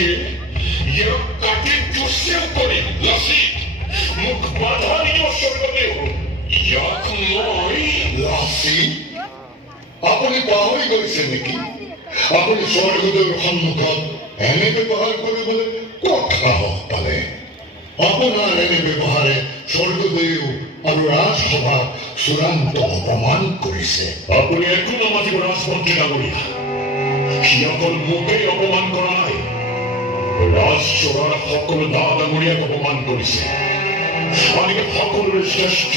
দিয়ে ইয়াক কাটি টুচেও কৰিম। লাচিত, মোক বাধা নিদিব স্বৰ্গদেউ। ইয়াক মই লাচিত, আপুনি পাহৰি গৈছে নেকি? আপুনি স্বৰ্গদেউৰ সন্মুখত এনে ব্যৱহাৰ কৰিবলৈ ক'ত সাহস পালে? আপোনাৰ এনে ব্যৱহাৰে স্বৰ্গদেউ আৰু ৰাজসভাক চূড়ান্ত অপমান কৰিছে। আপুনি একো নামাতিব ৰাজমন্ত্ৰী ডাঙৰীয়া। সি অকল মোকেই অপমান কৰা নাই, ৰাজচৰাৰ সকলো দা ডাঙৰীয়াক অপমান কৰিছে। আনকি সকলোৰে শ্ৰেষ্ঠ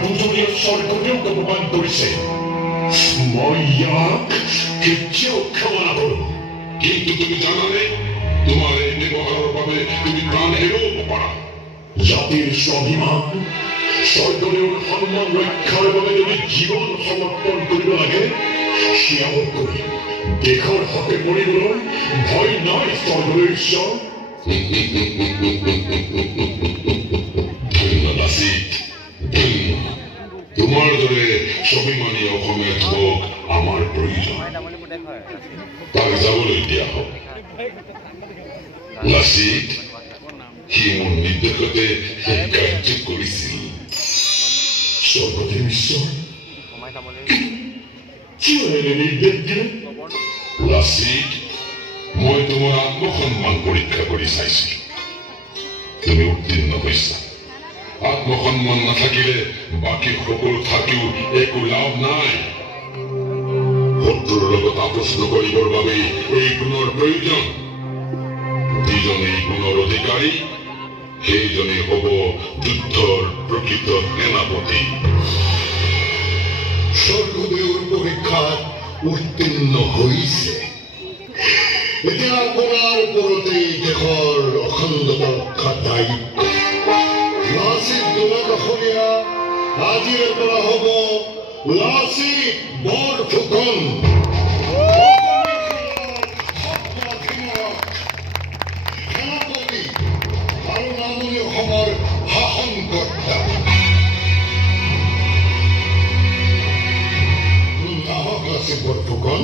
পূজনীয় স্বৰ্গদেউক অপমান কৰিছে। মই ইয়াক কেতিয়াও ক্ষমা নকৰো। কিন্তু তুমি জানানে, তোমাৰ এই ব্যৱহাৰৰ বাবে তুমি প্ৰাণ হেৰুৱাব পাৰা। জাতিৰ স্বাভিমান, স্বৰ্গদেউৰ সন্মান ৰক্ষাৰ বাবে যদি জীৱন সমৰ্পণ কৰিব লাগে, সেয়াও কৰিম। দেশৰ হকে মৰিবলৈ ভয় নাই স্বৰ্গদেউৰ ঈশ্বৰ। ধন্য লাচিত, ধন্য। তোমাৰ দৰে স্বাভিমানী অসমীয়া যুৱক আমাৰ প্ৰয়োজন। তাক যাবলৈ দিয়া হওক। লাচিত, সি মোৰ নিৰ্দেশতে কাৰ্য কৰিছিল। স্বৰ্গদেউ ঈশ্বৰ, কিয় এনে নিৰ্দেশ দিলে? লাচিত, মই তোমাৰ আত্মসন্মান পৰীক্ষা কৰি চাইছিলো। তুমি উত্তীৰ্ণ হৈছা। আত্মসন্মান নাথাকিলে বাকী সকলো থাকিও একো লাভ নাই। শত্ৰুৰ লগত আপোচ নকৰিবৰ বাবে এই গুণৰ প্ৰয়োজন। যিজন এই গুণৰ অধিকাৰী, সেইজনেই হ'ব যুদ্ধৰ প্ৰকৃত সেনাপতি। স্বৰ্গদেউৰ পৰীক্ষাত উত্তীৰ্ণ হৈছে। এতিয়া আপোনাৰ ওপৰতে দেশৰ অখণ্ডতা ৰক্ষাৰ দায়িত্ব। লাচিত দোলাকাষৰীয়া আজিৰে পৰা হ'ব লাচিত বৰফুকন। সেনাপতি আৰু নামনি অসমৰ শাসনকৰ্তা। লাচিত বৰফুকন।